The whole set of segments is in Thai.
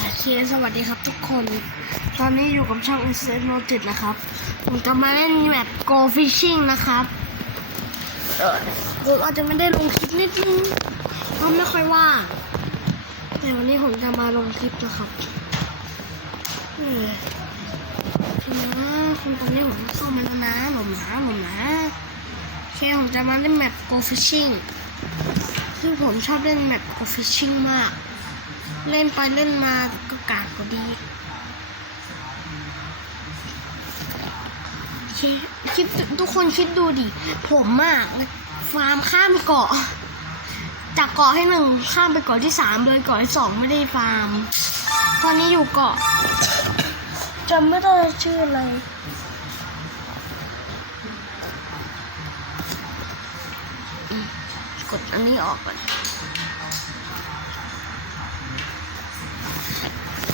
โอเคสวัสดีครับทุกคน ตอนนี้อยู่กับช่อง i n s t a n t Noted นะครับ ผมจะมาเล่นแมป Go Fishing นะครับเออผมอาจจะไม่ได้ลงคลิปนิดนึงเพราะไม่ค่อยว่างแต่วันนี้ผมจะมาลงคลิปนะครับเออนะคุณตอนนี้ผมเข้ามาแล้วนะหลมหนาหลมหนาโอเคผมจะมาเล่นแมป Go Fishing ซึ่งผมชอบเล่นแมป Go Fishing มาก เล่นไปเล่นมาก็กากก็ดีคิดทุกคนคิดดูดิ ผมมากฟาร์มข้ามเกาะ จากเกาะให้หนึ่งข้ามไปเกาะที่สามเลยเกาะที่สองไม่ได้ฟาร์ม ตอนนี้อยู่เกาะจำไม่ได้ชื่ออะไรอืม กดอันนี้ออกก่อน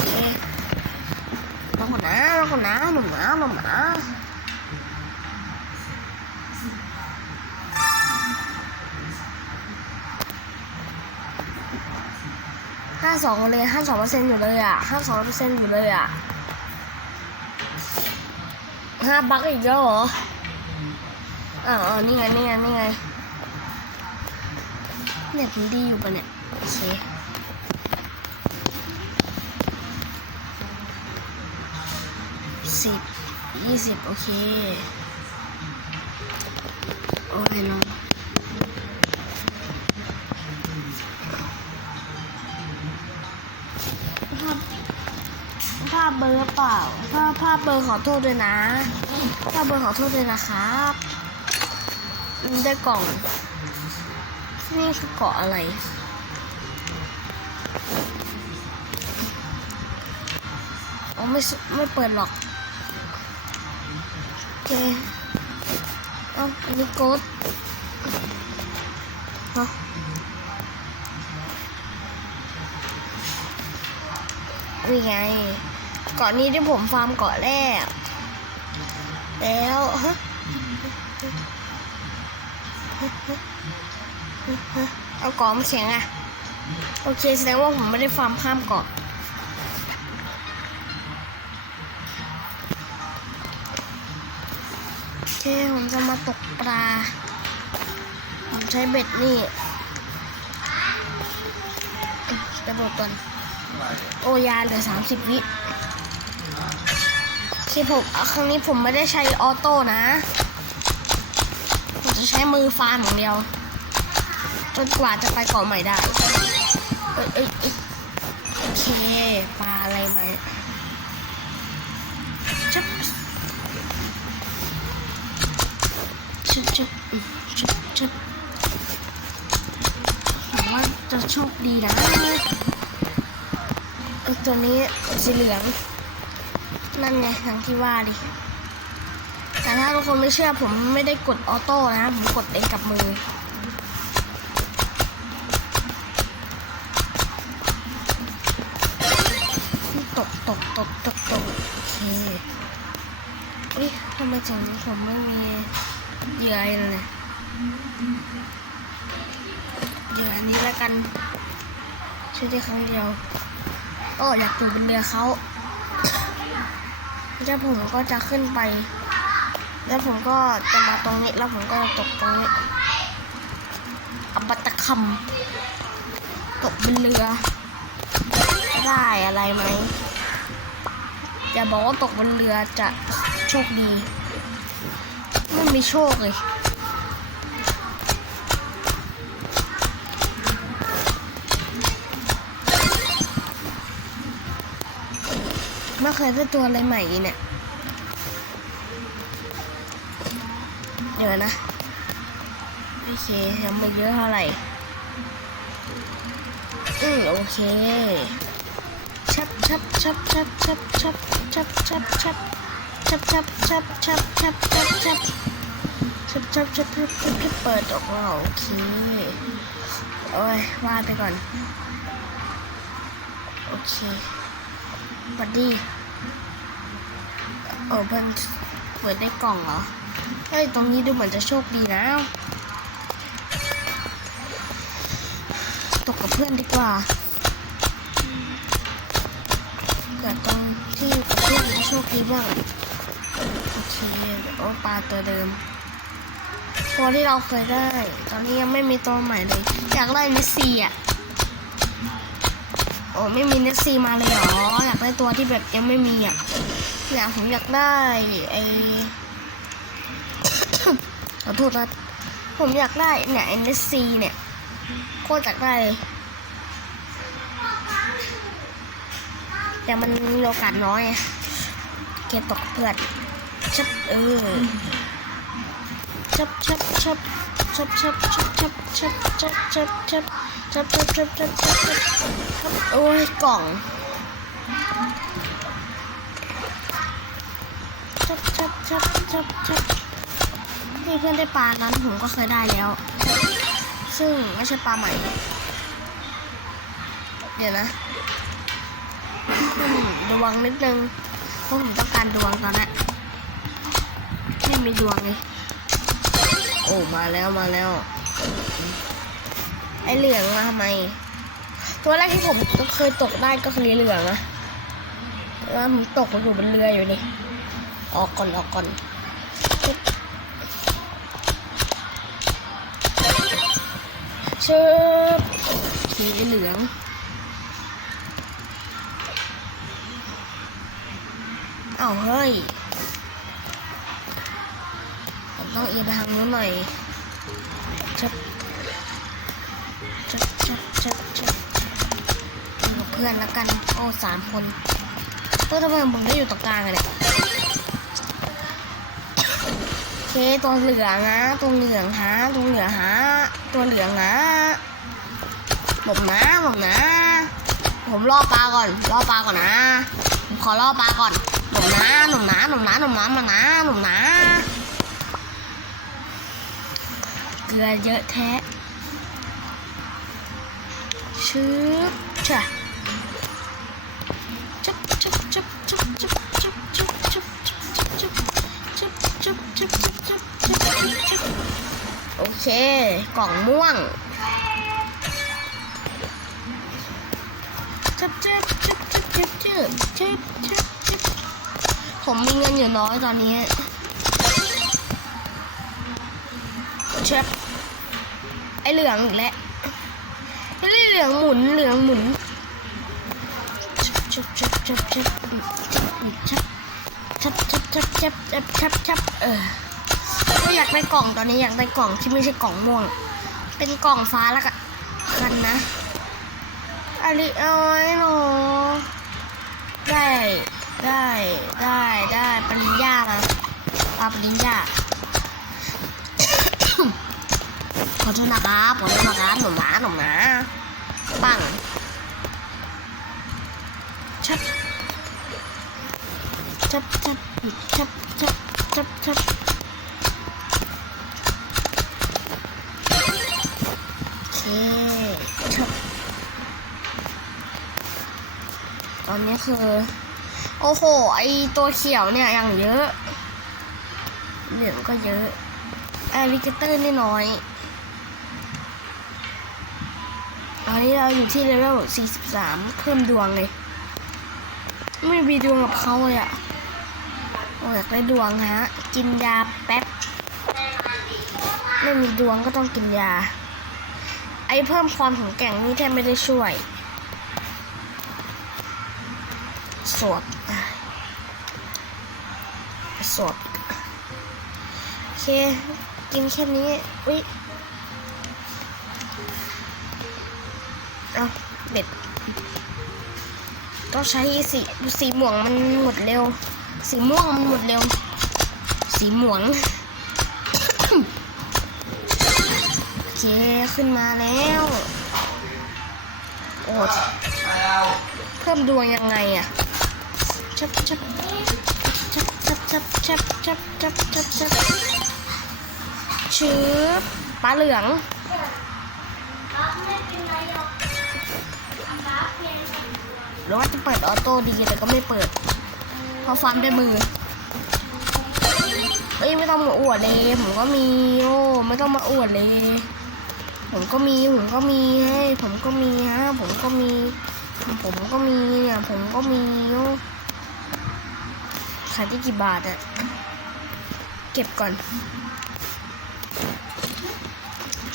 เอ๊ะลองก่อนนะลองก่อนนะหนุ่มนะหนุ่มนะห้าสองเลยห้าสองเปอร์เซ็นต์อยู่เลยอะห้าสองเปอร์เซ็นต์อยู่เลยอะห้าบักอีกแล้วเหรออ้าวอ้าวนี่ไงนี่ไงนี่ไง เนี่ยผมดีอยู่ปะเนี่ยโอเคสิบยี่สิบโอเค โอ้ยน้องภาพภาพเบอร์เปล่าภาพภาพเบอร์ขอโทษด้วยนะภาพเบอร์ขอโทษด้วยนะครับได้กล่อง นี่คือเกาะอะไร อ๋อไม่ไม่เปิดหรอก โอเคอ้าอันนี้โกดฮะนี่ไง เกาะนี้ที่ผมฟาร์มเกาะแรก แล้วฮะ เอาเกาะมาแข็งอะโอเคแสดงว่าผมไม่ได้ฟาร์มข้ามเกาะโอเคผมจะมาตกปลา ผมใช้เบ็ดนี่ระโดดก่อนโอยาเหลือสามสิบวิคือผมครั้งนี้ผมไม่ได้ใช้ออโต้นะ ผมจะใช้มือฟาร์มอย่างเดียว จนกว่าจะไปเกาะใหม่ได้เอ้ยเอ้ยโอเคปลาอะไรไหมาจับชุบชุบอืมชุบชุบผมว่าจะโชคดีนะตัวนี้สีเหลืองนั่นไงทั้งที่ว่าดิแต่ถ้าทุกคนไม่เชื่อผมไม่ได้กดออโต้นะผมกดเองกับมือ อ๊ะทำไมถึงผมไม่มีเหยื่อเลยเหยื่ออันนี้แล้วกันช่วยได้ครั้งเดียวโอ้อยากอยู่บนเรือเขาแล้วผมก็จะขึ้นไป แล้วผมก็จะมาตรงนี้ แล้วผมก็จะตกตรงนี้อับตะคำตกบนเรือ ได้อะไรไหมอย่าบอกว่าตกบนเรือจะโชคดี ไม่มีโชคเลยไม่เคยได้ตัวอะไรใหม่เนี่ยเดี๋ยวนะโอเคยังไม่เยอะเท่าไหร่อืมโอเคชับชับชับชับชับชับชับชับ ชับชับชับชับชับชับชับชับชับชับชับชับชับเปิดออกมาโอเคโอ้ยว่าไปก่อน โอเคบัดดี้โอ้เพิ่นเปิดได้กล่องเหรอเฮ้ยตรงนี้ดูเหมือนจะโชคดีนะตกกับเพื่อนดีกว่าเกิดตรงที่กับเพื่อนจะโชคดีบ้าง เดี๋ยวเอปลาตัวเดิมตัวที่เราเคยได้ ตอนนี้ยังไม่มีตัวใหม่เลยอยากได้เนสซี่อะโอ้ไม่มีเนสซี่มาเลยเหรออยากได้ตัวที่แบบยังไม่มีอะเนี่ยผมอยากได้ไอขอโทษนะผมอยากได้เนี่ยเนสซีเนี่ยโคตรอยากได้เลยแต่มันมีโอกาสน้อยเก็บตกเพื่อน ชับเออชับชับชับชับชับชับชับชับชับชับชับชับชับชับชับชับชับโอ้ยกล่องชับชับชับชับชับนี่เพื่อนได้ปลานั้นผมก็เคยได้แล้ว ซึ่งไม่ใช่ปลาใหม่ เดี๋ยวนะอืมดวงนิดนึงเพราะผมต้องการดวงตอนนี้ มีดวงเลยโอ้มาแล้วมาแล้ว ไอเหลืองมาทำไม ตัวแรกที่ผมเคยตกได้ก็คือเหลืองนะแต่ว่าผมตกมาอยู่บนเรืออยู่นี่ ออกก่อนออกก่อนเชิบสีเหลืองเอ้าเฮ้ย น้องอีทางนู้นหน่อยชับชับชับชับชับเพื่อนแล้วกัน โอ้สามคนเออทำไมผมได้อยู่ตรงกลางเนี่ยโอเคตัวเหลืองนะตัวเหลืองฮะตัวเหลืองฮะตัวเหลืองนะผมนะผมนะ ผมล่อปลาก่อนล่อปลาก่อนนะผมขอล่อปลาก่อนหนุ่มนะหนุ่มนะหนุ่มนะหนุ่มนะมานะหนุ่มนะ เก ลือเยอะแท้ชืบจ้ะจับจับจับจับจับจับจับจับจับจับจับจับจับจับจับจับจับโอเคกล่องม่วงจับจับจับจับจับจับจับจับจับผมมีเงินอยู่น้อยตอนนี้เชฟไอ เหลืองอีกแล้วไอเหลืองหมุนเหลืองหมุนชับชับชับชับชับชับชับชับชับชับชับเออก็อยากได้กล่องตอนนี้อยากได้กล่องที่ไม่ใช่กล่องม่วง เป็นกล่องฟ้าแล้วกันกันนะอะไรเอาไว้หนูได้ได้ได้ได้ปริญญามาปาปริญญา ข อโทษนะครับขอโทษนะครับหนุ่มหนาหนุ่มหนาปังชับชับชับชับชับชับชับโอเคชับตอนนี้คือ โอ้โห ไอตัวเขียวเนี่ยอย่างเยอะ เหลืองก็เยอะแอลิเกเตอร์นี่น้อย อนนี้เราอยู่ที่เลเวล43เพิ่มดวงเลย ไม่มีดวงกับเขาเลยอะอยากได้ดวงฮะ กินยาแป๊บ ไม่มีดวงก็ต้องกินยา ไอเพิ่มความแข็งแกร่งนี่แทบไม่ได้ช่วย สวบสวบโอเค กินแค่นี้อุ้ย เอาเบ็ด ต้องใช้สีสีม่วงมันหมดเร็ว สีม่วงมันหมดเร็ว สีม่วง โอเค ขึ้นมาแล้ว โอ้เพิ่มดวงยังไงอะชับชับชับชับชับชับชับชับชับชับชืบปลาเหลือง หรือว่าจะเปิดออโต้ดีแต่ก็ไม่เปิด เพราะฟันด้วยมือ เอ้ยไม่ต้องมาอวดเลยผมก็มีโอ้ไม่ต้องมาอวดเลย ผมก็มีผมก็มีเฮ้ยผมก็มีฮะผมก็มี ผมก็มีเนี่ยผมก็มีโอขายได้กี่บาทอะเก็บก่อน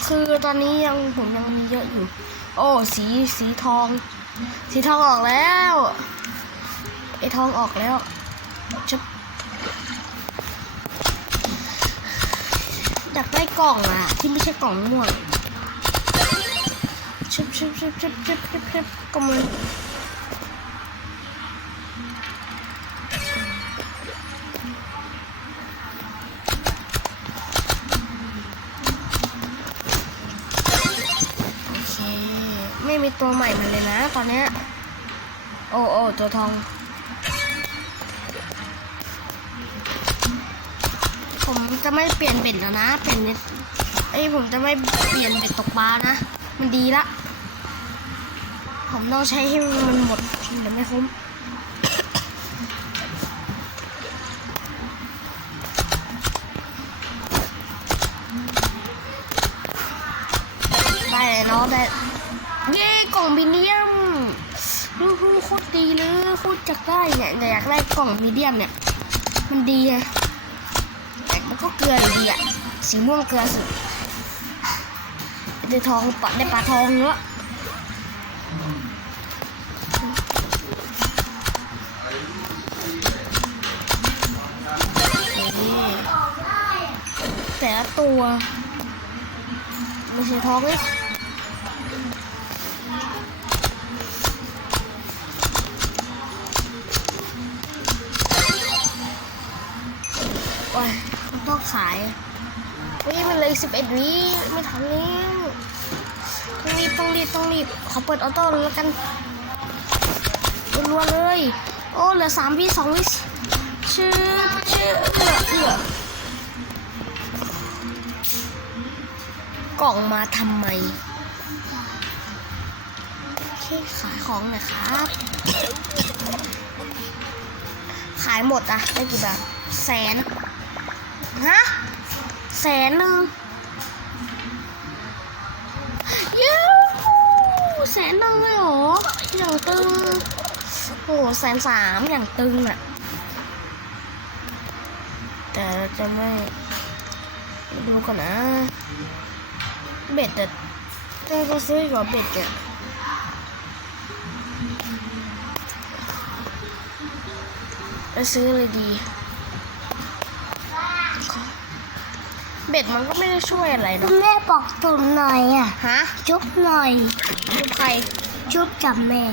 คือตอนนี้ยังผมยังมีเยอะอยู่ โอ้สีสีทอง สีทองออกแล้วไอทองออกแล้วจะอยากได้กล่องอะที่ไม่ใช่กล่องม่วงชิบชิบชิบชิบชิบชิบชิบกลมือ ตัวใหม่มาเลยนะตอนเนี้ยโอ้โอ้ตัวทองผมจะไม่เปลี่ยนเบ็ดแล้วนะ เปลี่ยนเบ็ดเอ้ยผมจะไม่เปลี่ยนเบ็ดตกปลานะ มันดีละ ผมต้องใช้ให้มันหมดเดี๋ยวไม่คุ้ม โคตรดีเลยโคตรจักได้เนี่ยแต่อยากได้กล่องมีเดียมเนี่ย มันดีไงแต่มันก็เกลืออยู่ดีอะสีม่วงเกลือสุดได้ทองปัดได้ปลาทองเยอะแต่ละตัวไม่ใช่ทองเลย มันต้องขายเฮ้ยมันเลยสิบเอ็ดวิไม่ทันแล้วต้องรีบต้องรีบต้องรีบขอเปิดออโต้แล้วกันรัวเลย โอ้เหลือสามวิสองวิชื่อชื่อเอือเอือกล่องมาทำไมโอเคขายของหน่อยครับ ขายหมดอะได้กี่บาทแสน ฮะแสนหนึ่งยแสนหนึ่งเลยเหรออย่างตึงโอ้แสนสามอย่างตึงอะแต่เราจะไม่ดูก่อนนะ เบ็ดอะต้องจะซื้ออีกเหรอเบ็ดเนี่ยไปซื้อเลยดี เบ็ดมันก็ไม่ได้ช่วยอะไรคุเนาะณแม่บอกผมหน่อยอะ ฮะจุ๊บหน่อย จุบใครจุ๊บกับแม่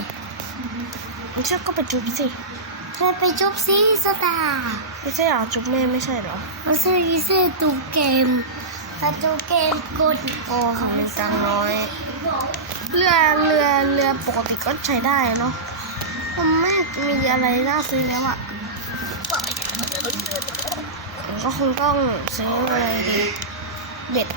ไม่ใช่ก็ไปจุบสิเธอไปจุ๊บซิสตาร์ไม่ใช่เหรอจุบแม่ไม่ใช่เหรอมันซื้อยีซื้อตูเกมถ้าตูเกมกดโอ้ของมันตังค์น้อย เรือเรือเรือปกติก็ใช้ได้เนาะมันไม่มีอะไรน่าซื้อแล้วอะผม ก็คงต้องซื้ออะไรดีเบ็ด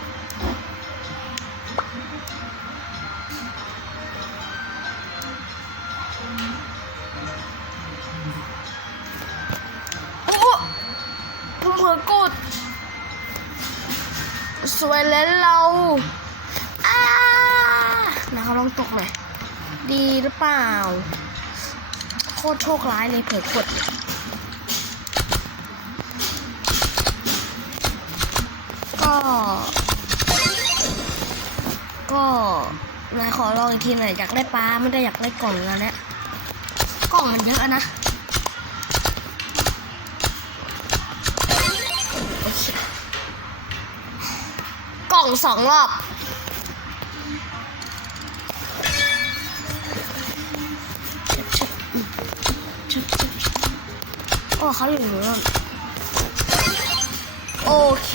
โอ้ผมเผลอกดสวยแล้วเราอ้านะเขาลองตกหน่อยดีหรือเปล่า โคตรโชคร้ายเลยเผลอกด ก็ ก็นายขอลองอีกทีหน่อยอยากได้ปลาไม่ได้อยากได้กล่องแล้วเนี่ยกล่องมันเยอะนะกล่องสองรอบโอ้เขาอยู่นู่นโอเค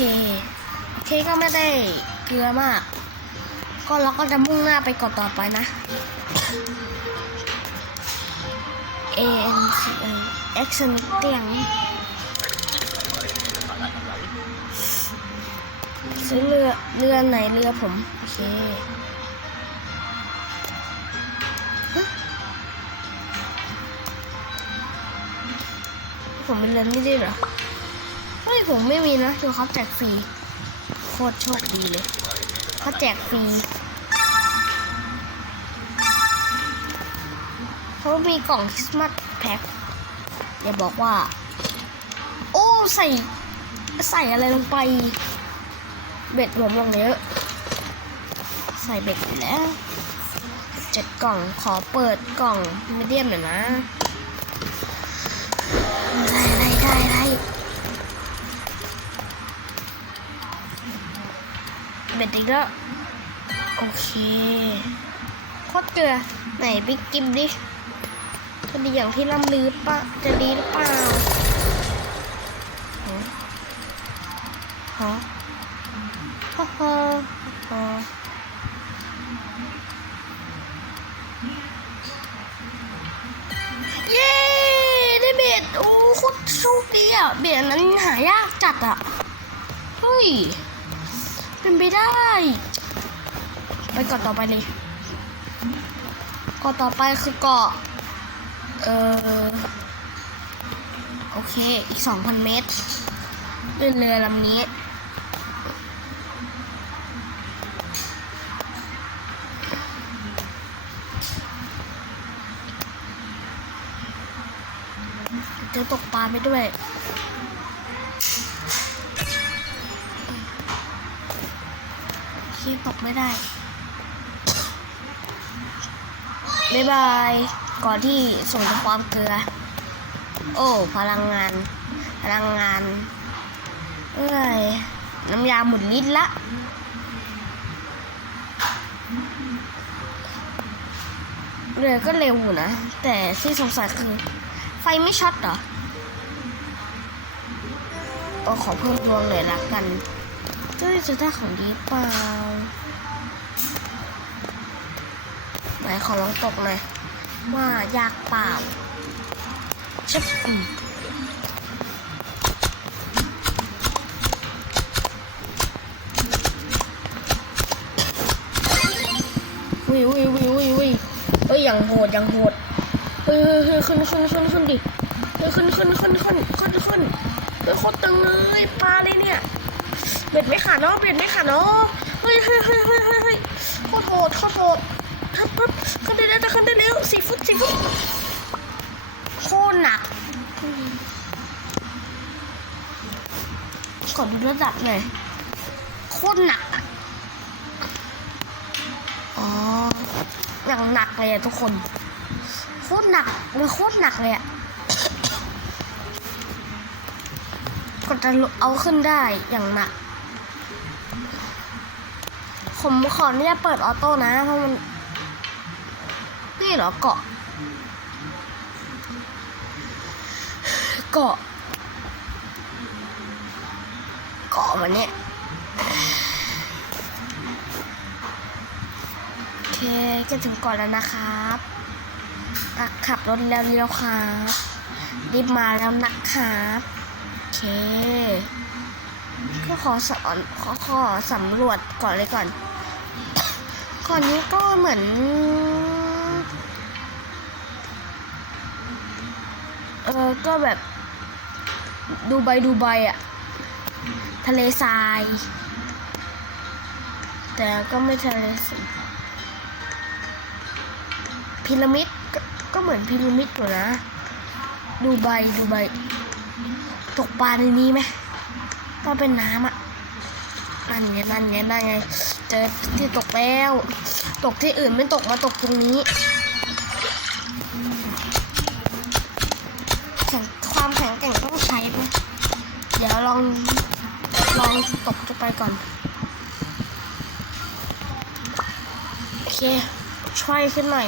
โอเคก็ไม่ได้เกลือมาก ก็เราก็จะมุ่งหน้าไปกดต่อไปนะ A N C A X เตียงซื้อเรือ เรือไหนเรือผม โอเคผมเป็นเรือนี่ด้วยเหรอเฮ้ยผมไม่มีนะดูเขาแจกฟรีโคตรโชคดีเลยเขาแจกฟรี เขามีกล่องคริสต์มาสแพ็คอย่าบอกว่า โอ้ใส่ ใส่อะไรลงไป เบ็ดรวมลงเยอะ ใส่เบ็ดแล้วเจ็ดกล่องขอเปิดกล่องมีเดียมหน่อยนะได้ได้ได้ได้เบ็ดอีกแล้วโอเคโคตรเกลือไหนไปกินดิ จะดีอย่างที่ล่ำลือปะจะดีหรือเปล่าฮะฮะฮ่าฮ่าฮ่าเย้ได้เบ็ดโอ้โคตรโชคดีอะเบ็ดนนั้นหายากจัดอะเฮ้ยเป็นไปได้ ไปเกาะต่อไปเลยเกาะต่อไปคือเกาะ เออโอเค อีก2,000เมตรเรือเรือลำนี้จอตกปลาไปด้วยคีตกไม่ได้ บ๊ายบาย ก่อนที่ส่งความเกลือ โอ้ พลังงาน พลังงาน เอ้ย น้ำยาหมุนลิตรละ เรือก็เร็วนะ แต่ที่สงสัยคือ ไฟไม่ช็อตเหรอก็ขอเพิ่มดวงเลยละกันเจ้าจะได้ของดีเปล่าไหนขอลองตกหน่อย ว่ายากเปล่าชับวิววิววิววิววิเอ้ยอย่างโหดอย่างโหดเฮ้ยเฮ้ยขึ้นขึ้นขึ้นขึ้นดิเฮ้ยขึ้นขึ้นขึ้นขึ้นขึ้นขึ้นเฮ้ยโคตรตึงเลยปลาเลยเนี่ยเบ็ดไม่ขาดเนาะเบ็ดไม่ขาดเนาะเฮ้ยเฮ้ยเฮ้ยเฮ้ยเฮ้ยเฮ้ยโคตรโหดโคตรโหด ฮึบฮึบขึ้นได้แล้วขึ้นได้แล้วสี่ฟุตสี่ฟุตโคตรหนักกดดูระดับหน่อยโคตรหนักอ๋ออย่างหนักเลยอะทุกคนโคตรหนักเลยโคตรหนักเลยอะก็จะเอาขึ้นได้อย่างหนัก ผมขออนุญาตเปิดออโต้นะเพราะมัน นี่เหรอเกาะ เกาะ เกาะมันเนี่ยโอเคจะถึงก่อนแล้วนะครับอะขับรถแล้วเลี้ยวครับรีบมาแล้วนะครับโอเคก็ขอสอนขอขอสำรวจก่อนเลยก่อนก่อนนี้ก็เหมือน ออก็แบบดูใบดูใบอะทะเลทราย แต่ก็ไม่ทะเลทรายพีระมิดก็ก็เหมือนพีระมิดอยู่นะ ดูใบดูใบ ตกปลาในนี้ไหมก็เป็นน้ำอะนั่นไงนั่นไงนั่นไงเจอที่ตกแล้ว ตกที่อื่นไม่ตกมาตกตรงนี้ ลองลองตกจะไปก่อน โอเค ช่วยขึ้นหน่อย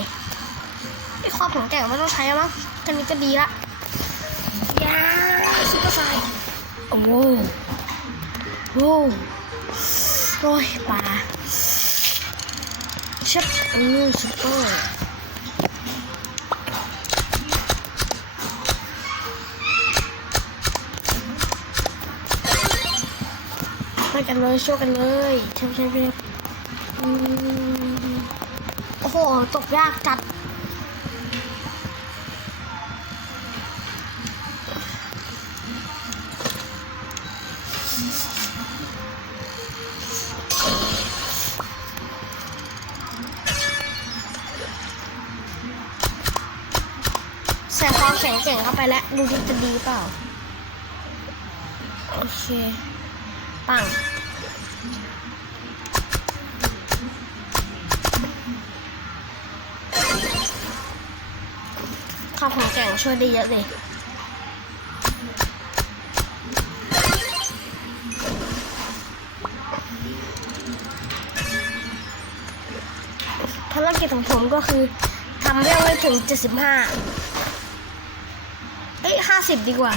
ไอความแข็งแกร่งไม่ต้องใช้แล้วมั้งแค่นี้ก็ดีละยาซุปเปอร์ไฟร์โอ้โหโอ้โอ้ยปลาชับเออซุปเปอร์ กันเลยช่วยกันเลยเช่วยช่วยช่วยอืมโอ้โหตกยากจัดใส่ความแข็งแกร่งเข้าไปแล้วดูดิจะดีเปล่า โอเค ปัง ความแข็งแกร่งช่วยได้เยอะเลยภารกิจของผมก็คือทำเรื่องไว้ถึง 75 เอ้ย 50 ดีกว่า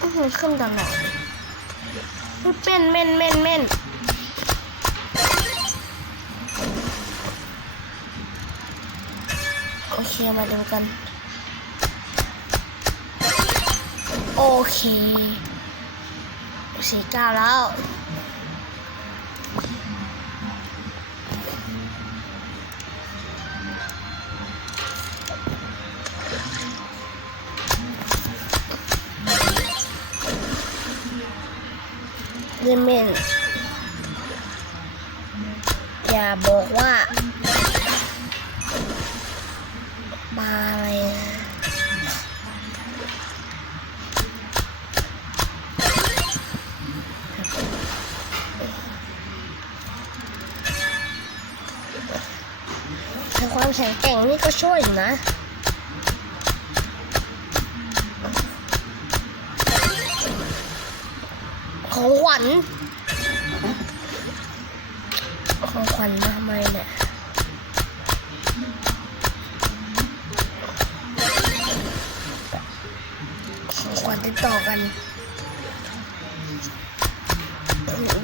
อื้อหือขึ้นตลอดเลยอุ๊ยเป็นเม่นเม่นเม่น เคมาดูกัน โอเคสี่เก้าแล้วเยเมนอย่าบอกว่า แข็งแกร่งนี่ก็ช่วยอยู่นะของขวัญของขวัญมาทำไมเนี่ยของขวัญติดต่อกัน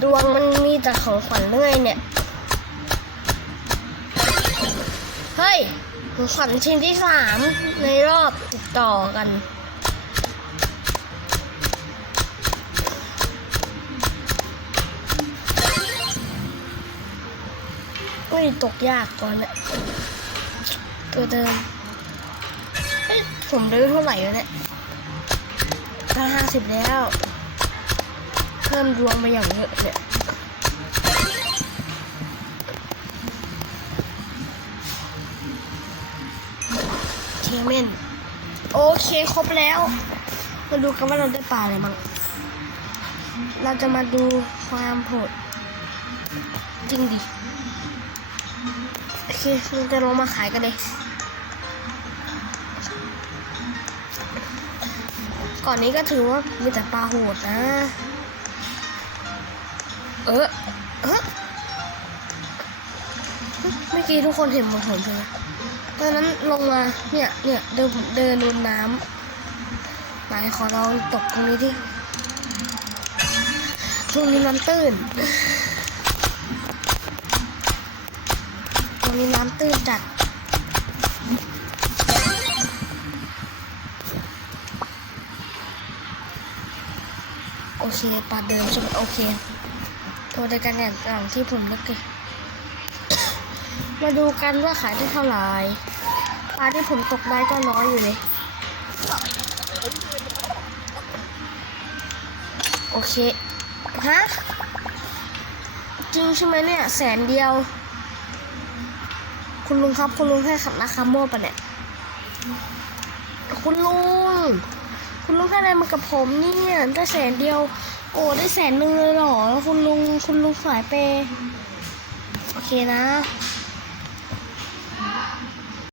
ดวงมันมีแต่ของขวัญเรื่อยเนี่ย ฮ้ยของขวัญชิ้นที่สามในรอบติดต่อกันไม่ตกยากก่อนเนี่ยตัวเดิมเฮ้ยผมเดินเท่าไหร่วะเนี่ยถ้าห้าสิบแล้ว เพิ่มดวงมาอย่างเยอะเนี่ย เคเมนโอเคครบแล้ว มาดูกันว่าเราได้ปลาอะไรมั้งเราจะมาดูความโหดจริงดิ โอเคเราจะลงมาขายกันเลย ก่อนนี้ก็ถือว่ามีแต่ปลาโหดนะ เออเออเมื่อกี้ทุกคนเห็นหมดผมใช่ไหม ตอนนั้นลงมา เนี่ยเนี่ยเดินเดินบนน้ำไหนขอลองตกตรงนี้ดิตรงนี้น้ำตื้นตรงนี้น้ำตื้นจัดโอเคปลาเดิมใช่ไหมโอเคตัวในการแข่างที่ผมนึกเลยมาดูกันว่าขายได้เท่าไหร่าที่ผมตกได้ก็น้อยอยู่เลยโอเค ฮะ จริงใช่ไหมเนี่ย แสนเดียว คุณลุงครับ คุณลุงให้ขับราคาโม่ปะเนี่ย คุณลุง คุณลุงได้อะไรมากับผมเนี่ยได้แสนเดียว โอ้ได้แสนหนึ่งเลยเหรอ คุณลุง คุณลุงสายเปย์โอเคนะ